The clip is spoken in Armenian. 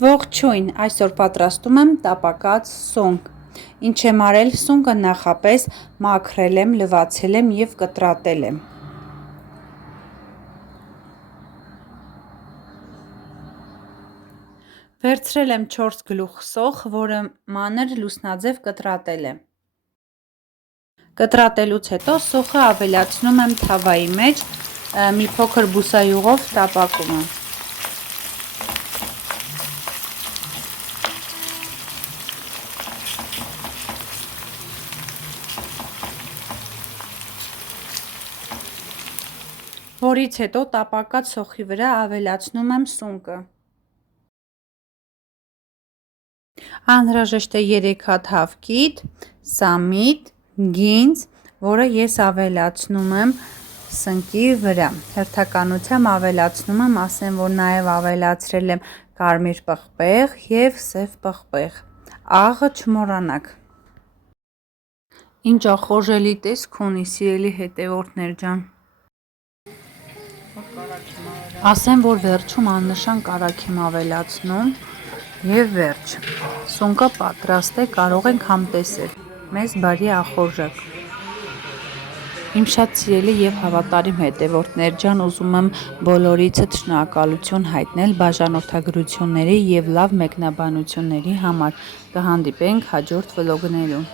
Ողջույն, այսօր պատրաստում եմ տապակած սունկ։ Ինչ եմ արել, սունկը նախապես մաքրել եմ, լվացել եմ և կտրատել եմ։ Վերցրել եմ 4 գլուխ սոխ, որը մանր լուսնաձև կտրատել եմ։ Կտրատելուց հետո սոխը ավելացնում եմ թավայի մեջ, մի փոքր բուսայուղով տապակում եմ։ Որից հետո տապակած սոխի վրա ավելացնում եմ սունկը։ Անհրաժեշտ է 3 հատ հավկիթ, սամիտ, գինձ, որը ես ավելացնում եմ սնկի վրա։ Հերթականությամբ ավելացնում եմ, ասեմ, որ նաև ավելացրել եմ կարմիր պղպեղ և սև պղպեղ։ Աղը չմոռանաք։ Ինչ ախորժելի տեսք ունի, սիրելի հետևորդներ ջան։ Ասեմ, որ վերջում աննշան կարագ եմ ավելացնում և վերջ։ Սունկը պատրաստ է, կարող ենք համտեսել։ Մեզ բարի ախորժակ։ Իմ շատ սիրելի և հավատարիմ հետևորդներ ջան, ուզում եմ բոլորիցդ շնորհակալություն հայտնել բաժանորդագրությունների և լավ մեկնաբանությունների համար։ Կհանդիպենք հաջորդ վլոգներում։